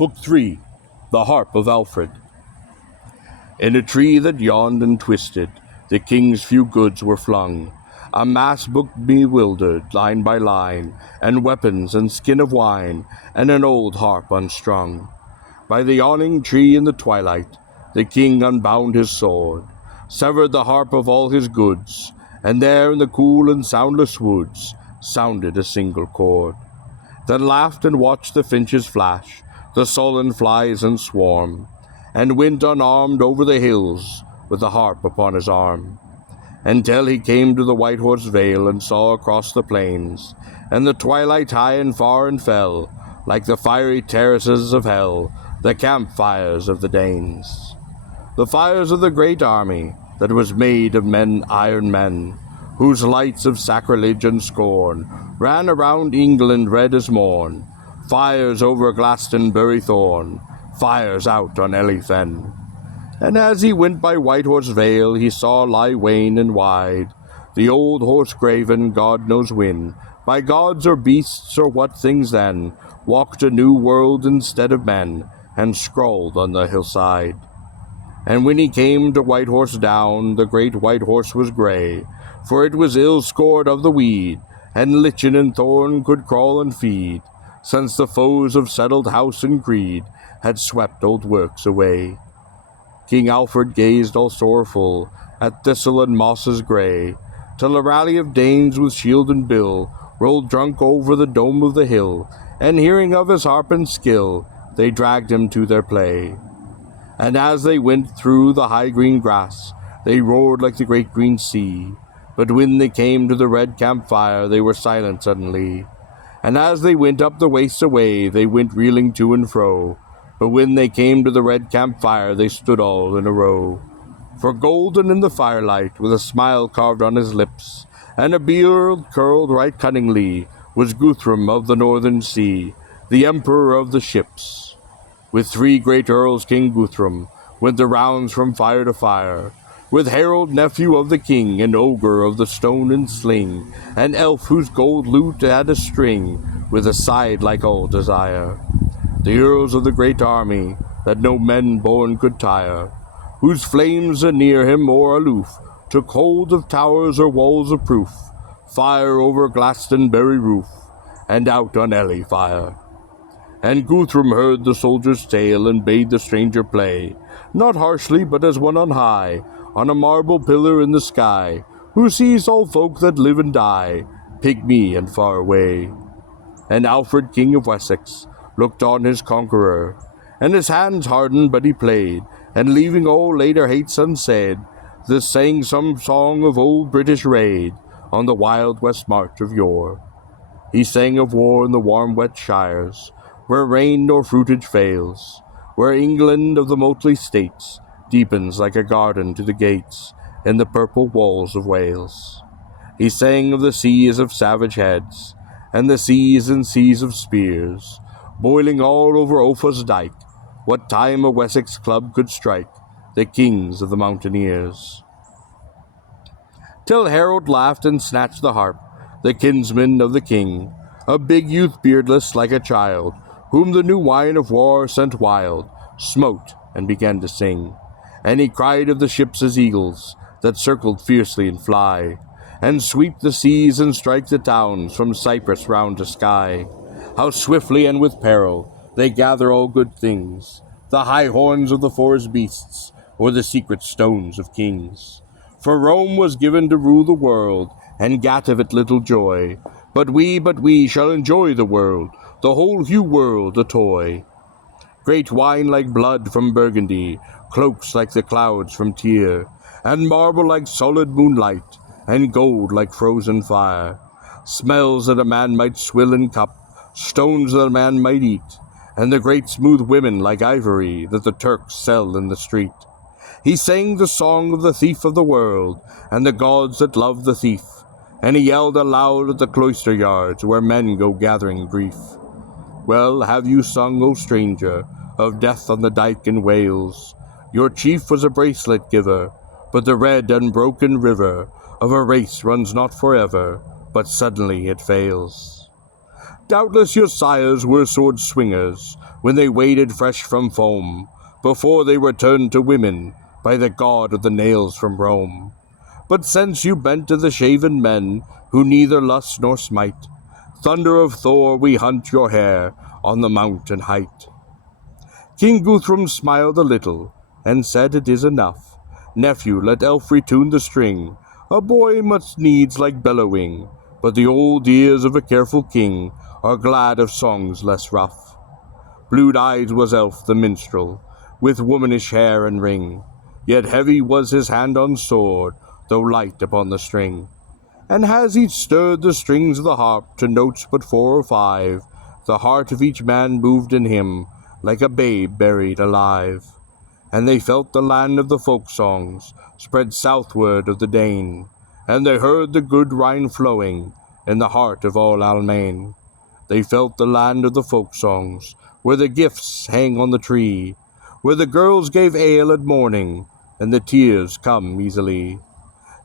Book 3, The Harp of Alfred. In a tree that yawned and twisted, the king's few goods were flung, a mass book bewildered, line by line, and weapons and skin of wine, and an old harp unstrung. By the yawning tree in the twilight, the king unbound his sword, severed the harp of all his goods, and there in the cool and soundless woods sounded a single chord. Then laughed and watched the finches flash, the sullen flies and swarm, and went unarmed over the hills with the harp upon his arm, until he came to the White Horse Vale and saw across the plains, and the twilight high and far and fell, like the fiery terraces of hell, the campfires of the Danes. The fires of the great army that was made of men, iron men, whose lights of sacrilege and scorn ran around England red as morn, fires over Glastonbury thorn, fires out on Ely fen. And as he went by White Horse Vale, he saw lie wan and wide the old horse graven, God knows when, by gods or beasts or what things then, walked a new world instead of men, and scrawled on the hillside. And when he came to White Horse Down, the great white horse was grey, for it was ill scored of the weed, and lichen and thorn could crawl and feed, since the foes of settled house and creed had swept old works away. King Alfred gazed all sorrowful at thistle and mosses grey, till a rally of Danes with shield and bill rolled drunk over the dome of the hill, and hearing of his harp and skill, they dragged him to their play. And as they went through the high green grass, they roared like the great green sea, but when they came to the red campfire, they were silent suddenly. And as they went up the wastes away, they went reeling to and fro, but when they came to the red campfire, they stood all in a row. For golden in the firelight, with a smile carved on his lips, and a beard curled right cunningly, was Guthrum of the northern sea, the emperor of the ships. With 3 great earls King Guthrum went the rounds from fire to fire, with Harold, nephew of the king, and ogre of the stone and sling, an elf whose gold lute had a string, with a side like all desire. The earls of the great army, that no men born could tire, whose flames anear him or aloof took hold of towers or walls of proof, fire over Glastonbury roof, and out on Ely fire. And Guthrum heard the soldier's tale, and bade the stranger play, not harshly, but as one on high, on a marble pillar in the sky, who sees all folk that live and die, pygmy and far away. And Alfred, king of Wessex, looked on his conqueror, and his hands hardened, but he played, and leaving all later hates unsaid, this sang some song of old British raid on the wild west march of yore. He sang of war in the warm wet shires, where rain nor fruitage fails, where England of the motley states deepens like a garden to the gates in the purple walls of Wales. He sang of the seas of savage heads, and the seas and seas of spears, boiling all over Offa's dyke, what time a Wessex club could strike, the kings of the mountaineers. Till Harold laughed and snatched the harp, the kinsman of the king, a big youth beardless like a child, whom the new wine of war sent wild, smote and began to sing. And he cried of the ships as eagles, that circled fiercely and fly, and sweep the seas and strike the towns from Cyprus round to Skye. How swiftly and with peril they gather all good things, the high horns of the forest beasts, or the secret stones of kings. For Rome was given to rule the world, and gat of it little joy, but we shall enjoy the world, the whole hew world a toy. Great wine like blood from Burgundy, cloaks like the clouds from Tyre, and marble like solid moonlight, and gold like frozen fire, smells that a man might swill in cup, stones that a man might eat, and the great smooth women like ivory that the Turks sell in the street. He sang the song of the thief of the world, and the gods that love the thief, and he yelled aloud at the cloister yards where men go gathering grief. Well, have you sung, O stranger, of death on the dyke in Wales? Your chief was a bracelet giver, but the red unbroken river of a race runs not forever, but suddenly it fails. Doubtless your sires were sword swingers when they waded fresh from foam, before they were turned to women by the god of the nails from Rome. But since you bent to the shaven men who neither lust nor smite, thunder of Thor, we hunt your hair on the mountain height. King Guthrum smiled a little, and said, It is enough. Nephew, let Elfrey tune the string. A boy must needs like bellowing, but the old ears of a careful king are glad of songs less rough. Blue-eyed was Elf the minstrel, with womanish hair and ring, yet heavy was his hand on sword, though light upon the string. And as he stirred the strings of the harp to notes but 4 or 5, the heart of each man moved in him like a babe buried alive. And they felt the land of the folk songs spread southward of the Dane, and they heard the good Rhine flowing in the heart of all Almain. They felt the land of the folk songs, where the gifts hang on the tree, where the girls gave ale at morning, and the tears come easily.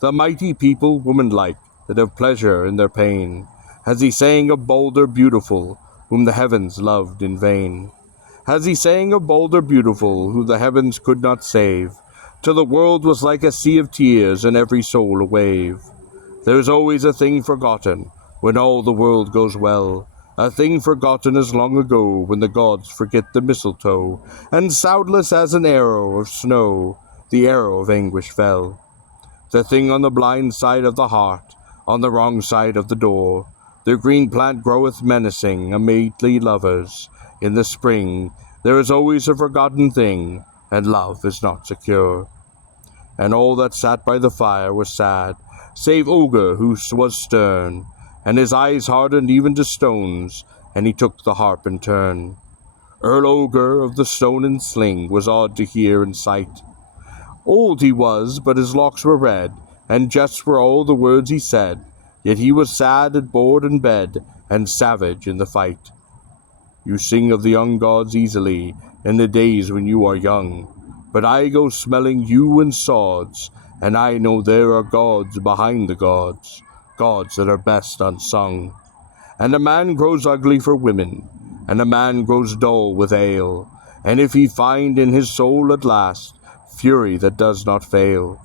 The mighty people, woman-like, that have pleasure in their pain, as he sang of Balder beautiful, whom the heavens loved in vain. As he sang of Balder beautiful, who the heavens could not save, till the world was like a sea of tears, and every soul a wave. There is always a thing forgotten, when all the world goes well, a thing forgotten as long ago, when the gods forget the mistletoe, and soundless as an arrow of snow, the arrow of anguish fell. The thing on the blind side of the heart, on the wrong side of the door, the green plant groweth menacing, a maidly lovers. In the spring there is always a forgotten thing, and love is not secure. And all that sat by the fire was sad, save Ogre, who was stern, and his eyes hardened even to stones, and he took the harp in turn. Earl Ogre of the stone and sling was odd to hear and sight. Old he was, but his locks were red, and just were all the words he said, yet he was sad at board and bed, and savage in the fight. You sing of the young gods easily, in the days when you are young, but I go smelling yew and sods, and I know there are gods behind the gods, gods that are best unsung. And a man grows ugly for women, and a man grows dull with ale, and if he find in his soul at last fury that does not fail,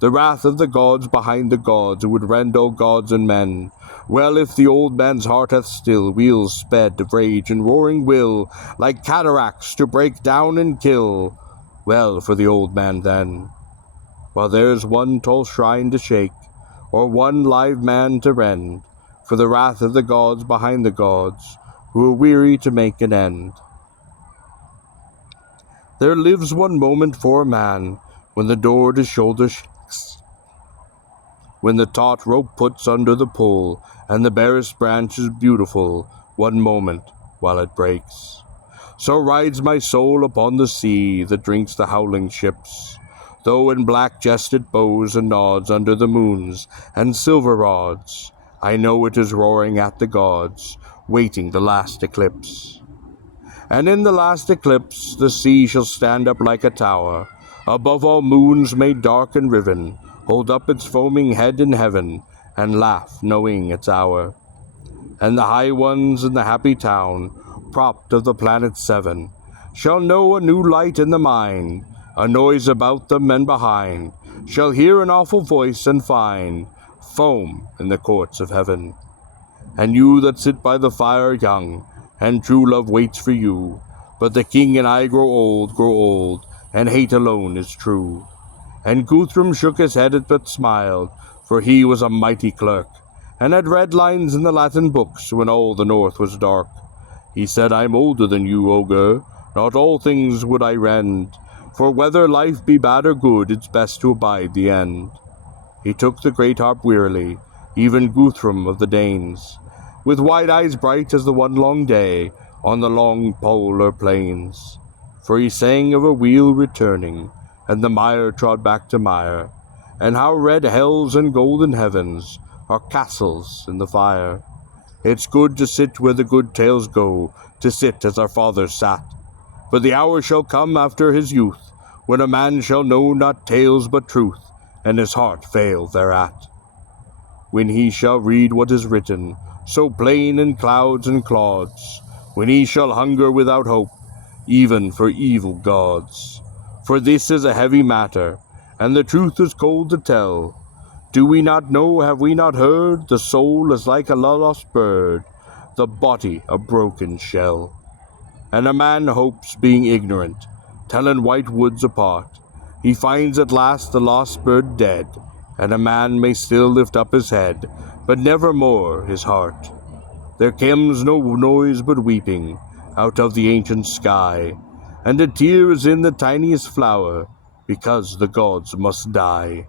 the wrath of the gods behind the gods would rend all gods and men. Well, if the old man's heart hath still wheels sped of rage and roaring will, like cataracts to break down and kill, well for the old man then. While there's one tall shrine to shake, or one live man to rend, for the wrath of the gods behind the gods, who are weary to make an end. There lives one moment for a man, when the door to shoulder shakes, when the taut rope puts under the pull, and the barest branch is beautiful, one moment while it breaks. So rides my soul upon the sea that drinks the howling ships, though in black jest it bows and nods under the moons and silver rods. I know it is roaring at the gods, waiting the last eclipse. And in the last eclipse the sea shall stand up like a tower, above all moons made dark and riven, hold up its foaming head in heaven, and laugh, knowing its hour. And the high ones in the happy town, propped of the planets 7, shall know a new light in the mind, a noise about them and behind, shall hear an awful voice and find foam in the courts of heaven. And you that sit by the fire young, and true love waits for you, but the king and I grow old, and hate alone is true. And Guthrum shook his head but smiled, for he was a mighty clerk, and had read lines in the Latin books when all the north was dark. He said, I'm older than you, Ogre, not all things would I rend, for whether life be bad or good, it's best to abide the end. He took the great harp wearily, even Guthrum of the Danes, with wide eyes bright as the one long day on the long polar plains. For he sang of a wheel returning, and the mire trod back to mire, and how red hells and golden heavens are castles in the fire. It's good to sit where the good tales go, to sit as our fathers sat, but the hour shall come after his youth, when a man shall know not tales but truth, and his heart fail thereat. When he shall read what is written, so plain in clouds and clods, when he shall hunger without hope, even for evil gods. For this is a heavy matter, and the truth is cold to tell. Do we not know, have we not heard, the soul is like a lost bird, the body a broken shell? And a man hopes, being ignorant, telling white woods apart. He finds at last the lost bird dead, and a man may still lift up his head, but never more his heart. There comes no noise but weeping out of the ancient sky, and a tear is in the tiniest flower, because the gods must die.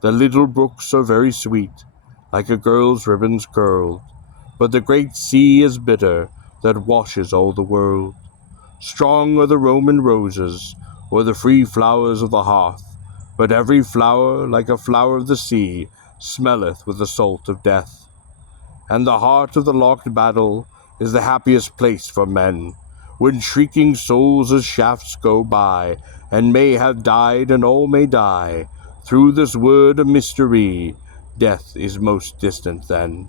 The little brooks are very sweet, like a girl's ribbons curled, but the great sea is bitter that washes all the world. Strong are the Roman roses, or the free flowers of the hearth, but every flower, like a flower of the sea, smelleth with the salt of death. And the heart of the locked battle is the happiest place for men, when shrieking souls as shafts go by, and may have died and all may die. Through this word of mystery, death is most distant then.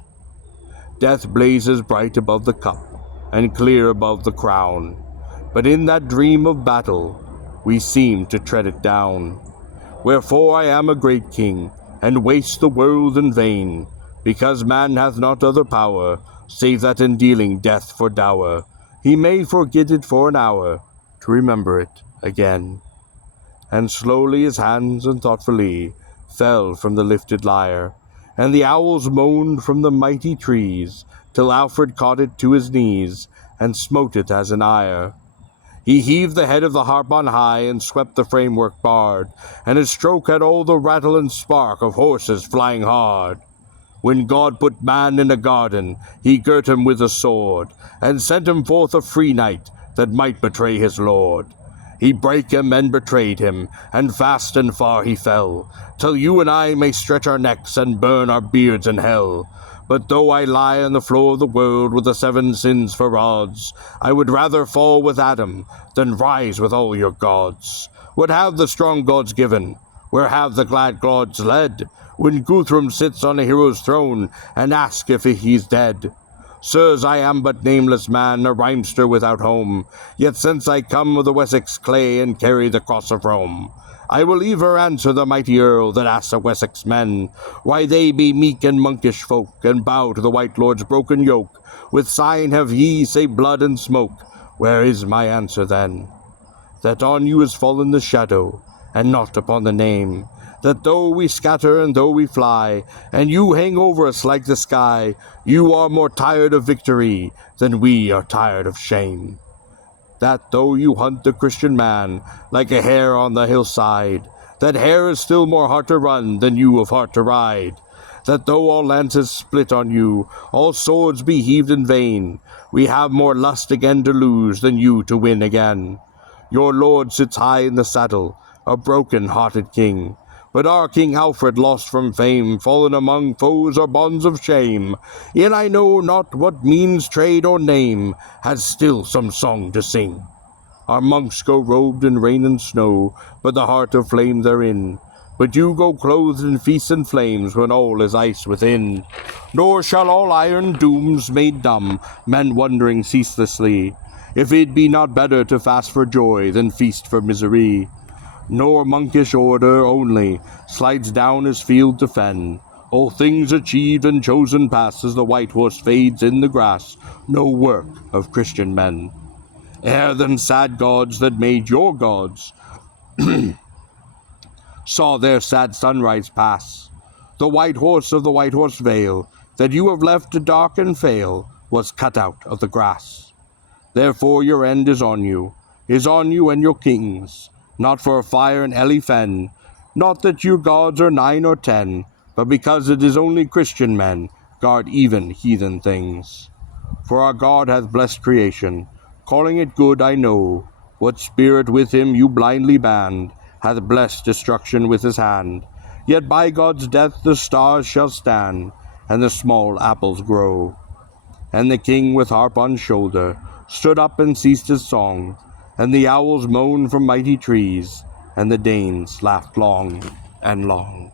Death blazes bright above the cup, and clear above the crown, but in that dream of battle, we seem to tread it down. Wherefore I am a great king, and waste the world in vain, because man hath not other power, save that in dealing death for dower, he may forget it for an hour, to remember it again. And slowly his hands and thoughtfully fell from the lifted lyre, and the owls moaned from the mighty trees, till Alfred caught it to his knees, and smote it as an ire. He heaved the head of the harp on high, and swept the framework barred, and his stroke had all the rattle and spark of horses flying hard. When God put man in a garden, he girt him with a sword, and sent him forth a free knight, that might betray his lord. He brake him and betrayed him, and fast and far he fell, till you and I may stretch our necks and burn our beards in hell. But though I lie on the floor of the world with the 7 sins for rods, I would rather fall with Adam than rise with all your gods. What have the strong gods given? Where have the glad gods led? When Guthrum sits on a hero's throne, and ask if he's dead. Sirs, I am but nameless man, a rhymester without home, yet since I come of the Wessex clay, and carry the cross of Rome, I will ever answer the mighty earl that asks of Wessex men, why they be meek and monkish folk, and bow to the white lord's broken yoke. With sign have ye, say, blood and smoke. Where is my answer then? That on you is fallen the shadow, and not upon the name, that though we scatter and though we fly, and you hang over us like the sky, you are more tired of victory than we are tired of shame. That though you hunt the Christian man like a hare on the hillside, that hare is still more hard to run than you of heart to ride. That though all lances split on you, all swords be heaved in vain, we have more lust again to lose than you to win again. Your lord sits high in the saddle, a broken-hearted king, but our King Alfred, lost from fame, fallen among foes or bonds of shame, yet I know not what means, trade, or name, has still some song to sing. Our monks go robed in rain and snow, but the heart of flame therein. But you go clothed in feasts and flames, when all is ice within. Nor shall all iron dooms made dumb, men wondering ceaselessly, if it be not better to fast for joy than feast for misery. Nor monkish order only slides down his field to fen. All things achieved and chosen pass as the white horse fades in the grass, no work of Christian men. Ere them sad gods that made your gods saw their sad sunrise pass, the white horse of the white horse vale, that you have left to dark and fail, was cut out of the grass. Therefore your end is on you and your kings, not for fire and Eli fen, not that your gods are 9 or 10, but because it is only Christian men guard even heathen things. For our God hath blessed creation, calling it good, I know. What spirit with him you blindly banned, hath blessed destruction with his hand. Yet by God's death the stars shall stand, and the small apples grow. And the king with harp on shoulder stood up and ceased his song, and the owls moaned from mighty trees, and the Danes laughed long and long.